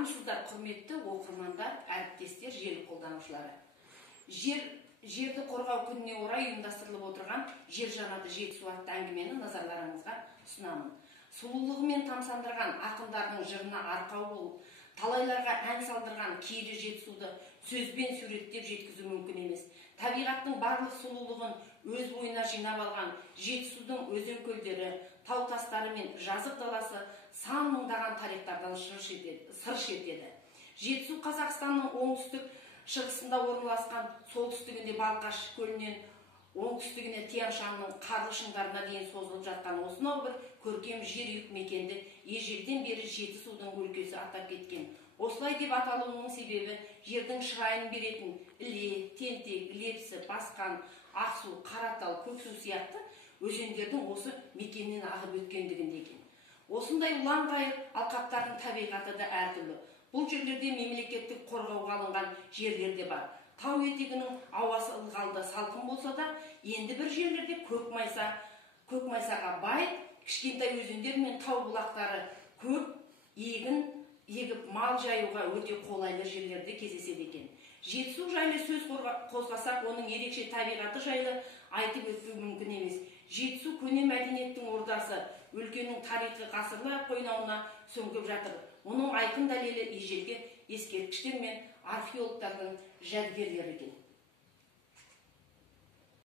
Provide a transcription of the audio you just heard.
Армысыздар, құрметті оқырмандар, әріптестер, желі қолданушылары. Жерді қорғау күніне орай ұйымдастырылып отырған Жер жанады жетісу атты әңгімені назарларыңызға ұсынамын. Сұлулығымен тамсандырған ақындардың жырына арқау болып, талайларға ән салдырған киелі жетісуды сөзбен суреттеп жеткізу мүмкін емес. Табиғаттың барлық сұлулығын өз бойына жинап алған жетісудың өзен көлдері, тау тастары мен жазық даласы сан мыңдаған тарихтардан сыр шертеді. Жетісу Қазақстанның оңтүстік шығысында орналасқан, солтүстігінде Балқаш көлінен оңтүстігіне Тиян шыңының қарлы шыңдарына дейін созылып жатқан осынау бір көркем жер-үйік мекенді ежелден бері Жетісудың өлкесі атап кеткен. Осылай деп аталуының себебі жердің шырайын беретін Іле, Тентек, Лепсі, Басқан, Ақсу, Қаратал, Көксу сияқты өзендердің осы мекеннен ағып өткендігінде екен. Осындай ұлан-ғайыр алқаптардың табиғаты да әртүрлі. Бұл жерлерде мемлекеттік қорғауға алынған жерлер де бар. Тау етегінің ауасы ылғалды, салқын болса да, енді бір жерлерде көкмайсаға бай, кішкентай өзендер мен тау бұлақтары көп, егін егіп мал жаюға өте қолайлы жерлерде кездеседі екен. Жетісу жайлы сөз қозғасақ, оның ерекше табиғаты жайлы айтып өтпеу мүмкін емес. Жетісу көне мәдениеттің ордасы, өлкенің тарихи ғасырлар қойнауына сүңгіп жатыр. Оның айқын дәлелі ежелгі ескерткіштер мен археологтардың жәдігерлері екен.